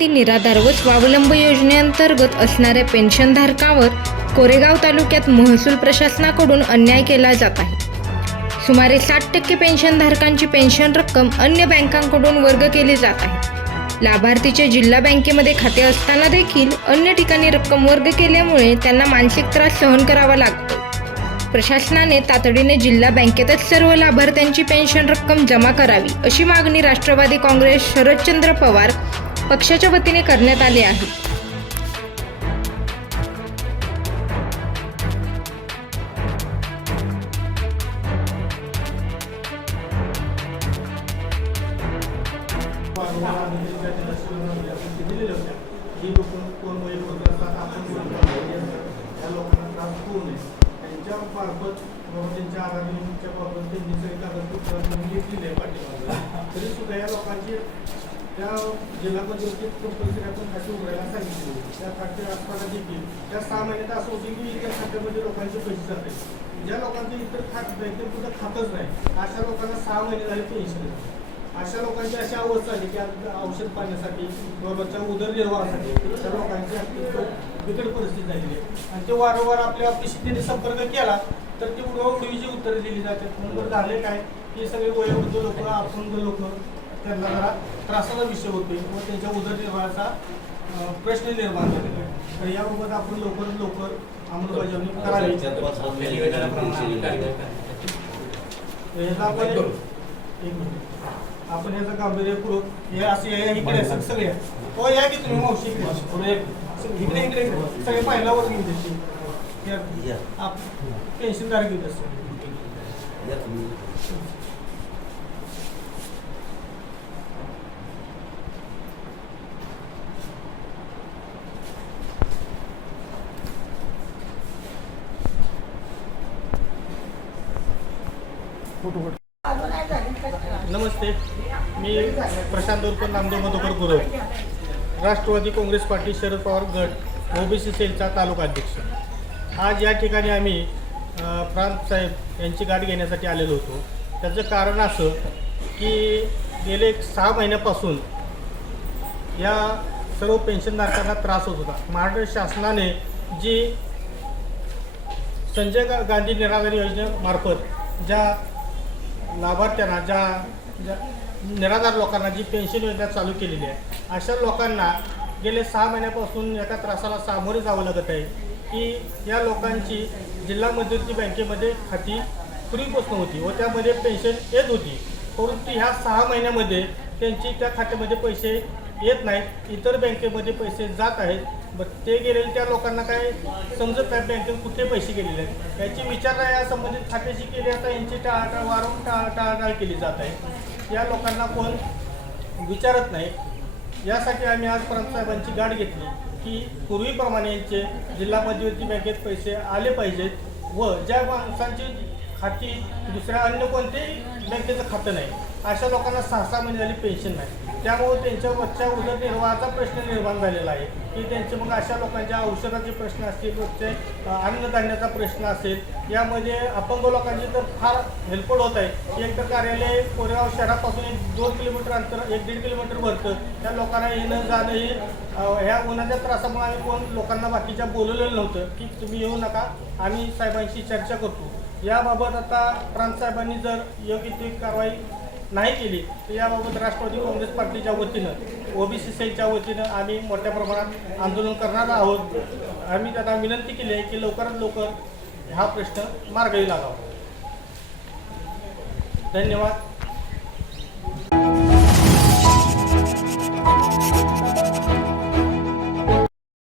समृद्धी निराधार व स्वावलंब योजनेअंतर्गत असणाऱ्या पेन्शनधारकावर कोरेगाव तालुक्यात महसूल प्रशासनाकडून अन्याय केला जात आहे. सुमारे साठ टक्के पेन्शनधारकांची पेन्शन रक्कम अन्य बँकांकडून वर्ग केली जात आहे. लाभार्थीचे जिल्हा बँकेमध्ये खाते असताना देखील अन्य ठिकाणी रक्कम वर्ग केल्यामुळे त्यांना मानसिक त्रास सहन करावा लागतो. प्रशासनाने तातडीने जिल्हा बँकेतच सर्व लाभार्थ्यांची पेन्शन रक्कम जमा करावी अशी मागणी राष्ट्रवादी काँग्रेस शरदचंद्र पवार पक्षाच्या वतीने करण्यात आले आहे. ही लोक कोण वैध होत असतात आपण कोण या लोकांना त्रास होऊ नये त्यांच्या त्यांच्या आधाराच्या बाबत त्यांनी सगळी कागदपत्र घेतलेली आहे पाठीमागे. तरी सुद्धा या लोकांची त्या जिल्हा पंचायतीत कंपल्सरी आपण खाते उघडायला सांगितले. त्या खाते असताना देखील. त्या सहा महिन्यात असं होते की त्या खात्यामध्ये लोकांचे पैसे जाते. ज्या लोकांचं इतर खात बँकेत कुठं खातच नाही. अशा लोकांना सहा महिने झाले पेन्शन अशा लोकांची अशी अवस्था आली की औषध पाण्यासाठी बाबाच्या उदरनिर्वाहासाठी त्या लोकांची बिकट परिस्थिती झालेली आहे. आणि ते वारंवार आपल्या ऑफिसशी संपर्क केला तर ते उडवाउडवीची उत्तरं दिली जातात. नंतर झाले काय? की सगळे वयोवृद्ध लोक अपंग लोक त्यांना जरा त्रासाचा विषय होते व त्यांच्या उदरनिर्वाहाचा प्रश्न निर्माण झालेला आहे. तर याबाबत आपण लवकरात लवकर अंमलबजावणी करावी. याचा आपण एक मिनिट. आपण याचं गांभीर्यपूर्वक हे असे या इकडे सगळे या. हो या की तुम्ही मावशी इकडे इकडे इकडे सगळे पहिल्यावर घेऊन त्याची पेन्शनदार घेऊन असते नमस्ते. मी प्रशांत उर्फ नामदेव मधुकर गुरव. राष्ट्रवादी काँग्रेस पार्टी शरद पवार गट ओबीसी सेलचा तालुका अध्यक्ष. आज या ठिकाणी आम्ही प्रांत साहेब यांची गाठ घेण्यासाठी आलेलो होतो. त्याचं कारण असं की गेले एक सहा महिन्यापासून या सर्व पेन्शनधारकांना त्रास होत होता. महाराष्ट्र शासनाने जी संजय गांधी निराधार योजनेमार्फत ज्या लाभार्थ्यांना ज्या ज्या निराधार लोकांना जी पेन्शन योजना चालू केलेली आहे अशा लोकांना गेले सहा महिन्यापासून एका त्रासाला सामोरे जावं लागत आहे की या लोकांची जिल्हा मध्यवर्ती बँकेमध्ये खाती पूर्वीपासून होती व त्यामध्ये पेन्शन येत होती. परंतु ह्या सहा महिन्यामध्ये त्यांची त्या खात्यामध्ये पैसे येत नाहीत. इतर बँकेमध्ये पैसे जात आहेत. बरं ते गेलेले त्या लोकांना काय समजत नाही बँकेत कुठे पैसे गेलेले आहेत. याची विचारणा या संबंधित खात्याशी केली आता यांची टाळाटाळ वारंवार टाळ टाळाटाळ केली जात आहे. या लोकांना कोण विचारत नाही. यासाठी आम्ही आज परम साहेबांची गाठ घेतली की पूर्वीप्रमाणे यांचे जिल्हा मध्यवर्ती बँकेत पैसे आले पाहिजेत व ज्या माणसांची खाती दुसऱ्या अन्य कोणत्याही बँकेचं खातं नाही. अशा लोकांना सहा सहा महिने झाली पेन्शन नाही. त्यामुळे त्यांच्या वरच्या उदरनिर्वाहाचा प्रश्न निर्माण झालेला आहे. की त्यांचे मग अशा लोकांच्या औषधाचे प्रश्न असतील रोजचे अन्नधान्याचा प्रश्न असेल यामध्ये अपंग लोकांची तर फार हेल्पड होत आहे की एक तर कार्यालय कोरेगाव शहरापासून एक दोन किलोमीटर अंतर एक दीड किलोमीटर भरतं त्या लोकांना येणं जाणं हे ह्या उन्हाच्या त्रासामुळे आम्ही कोण लोकांना बाकीच्या बोलवलेलं नव्हतं की तुम्ही येऊ नका आम्ही साहेबांशी चर्चा करतो. याबाबत आता प्रांत साहेबांनी जर योग्य ती कारवाई नाही केली तर याबाबत राष्ट्रवादी काँग्रेस पार्टीच्या वतीनं ओबीसी सेलच्या वतीनं आम्ही मोठ्या प्रमाणात आंदोलन करणार आहोत. आम्ही त्यांना विनंती केली आहे की लवकरात लवकर हा प्रश्न मार्गी लागावा. धन्यवाद.